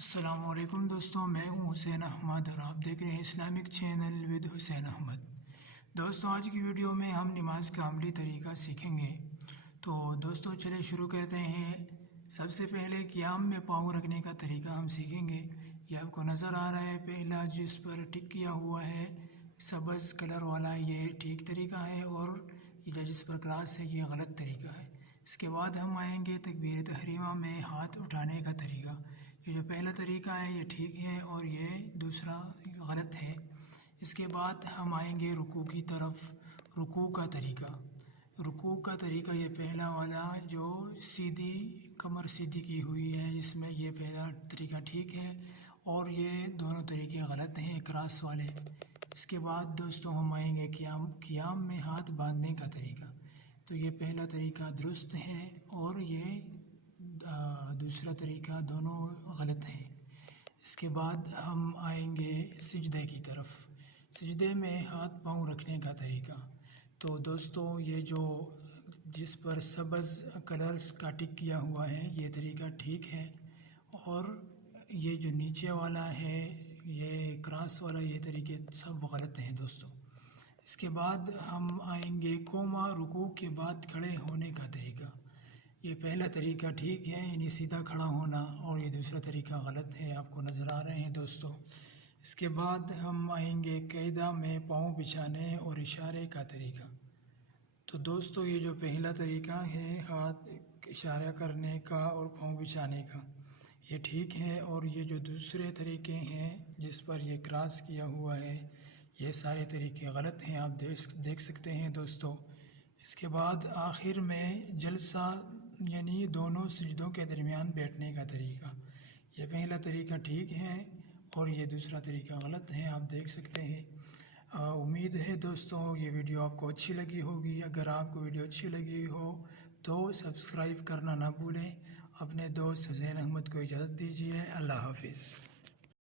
السلام علیکم دوستوں، میں ہوں حسین احمد اور آپ دیکھ رہے ہیں اسلامک چینل ود حسین احمد۔ دوستوں، آج کی ویڈیو میں ہم نماز کا عملی طریقہ سیکھیں گے۔ تو دوستوں چلے شروع کرتے ہیں۔ سب سے پہلے قیام میں پاؤں رکھنے کا طریقہ ہم سیکھیں گے۔ یہ آپ کو نظر آ رہا ہے، پہلا جس پر ٹک کیا ہوا ہے سبز کلر والا، یہ ٹھیک طریقہ ہے، اور یہ جس پر کراس ہے یہ غلط طریقہ ہے۔ اس کے بعد ہم آئیں گے تکبیر تحریمہ میں ہاتھ اٹھانے کا طریقہ۔ یہ جو پہلا طریقہ ہے یہ ٹھیک ہے اور یہ دوسرا غلط ہے۔ اس کے بعد ہم آئیں گے رکوع کی طرف۔ رکوع کا طریقہ، رکوع کا طریقہ یہ پہلا والا جو سیدھی کمر سیدھی کی ہوئی ہے، اس میں یہ پہلا طریقہ ٹھیک ہے اور یہ دونوں طریقے غلط ہیں کراس والے۔ اس کے بعد دوستوں ہم آئیں گے قیام میں ہاتھ باندھنے کا طریقہ۔ تو یہ پہلا طریقہ درست ہے اور یہ دوسرا طریقہ دونوں غلط ہیں۔ اس کے بعد ہم آئیں گے سجدے کی طرف۔ سجدے میں ہاتھ پاؤں رکھنے کا طریقہ۔ تو دوستوں یہ جو جس پر سبز کلرز کا ٹک کیا ہوا ہے یہ طریقہ ٹھیک ہے، اور یہ جو نیچے والا ہے یہ کراس والا یہ طریقے سب غلط ہیں دوستوں۔ اس کے بعد ہم آئیں گے قوما، رکوع کے بعد کھڑے ہونے کا طریقہ۔ یہ پہلا طریقہ ٹھیک ہے، یعنی سیدھا کھڑا ہونا، اور یہ دوسرا طریقہ غلط ہے، آپ کو نظر آ رہے ہیں دوستوں۔ اس کے بعد ہم آئیں گے قاعدہ میں پاؤں بچھانے اور اشارے کا طریقہ۔ تو دوستوں یہ جو پہلا طریقہ ہے ہاتھ اشارہ کرنے کا اور پاؤں بچھانے کا یہ ٹھیک ہے، اور یہ جو دوسرے طریقے ہیں جس پر یہ کراس کیا ہوا ہے یہ سارے طریقے غلط ہیں، آپ دیکھ سکتے ہیں دوستوں۔ اس کے بعد آخر میں جلسہ، یعنی دونوں سجدوں کے درمیان بیٹھنے کا طریقہ۔ یہ پہلا طریقہ ٹھیک ہے اور یہ دوسرا طریقہ غلط ہے، آپ دیکھ سکتے ہیں۔ امید ہے دوستوں یہ ویڈیو آپ کو اچھی لگی ہوگی۔ اگر آپ کو ویڈیو اچھی لگی ہو تو سبسکرائب کرنا نہ بھولیں۔ اپنے دوست حسین احمد کو اجازت دیجیے۔ اللہ حافظ۔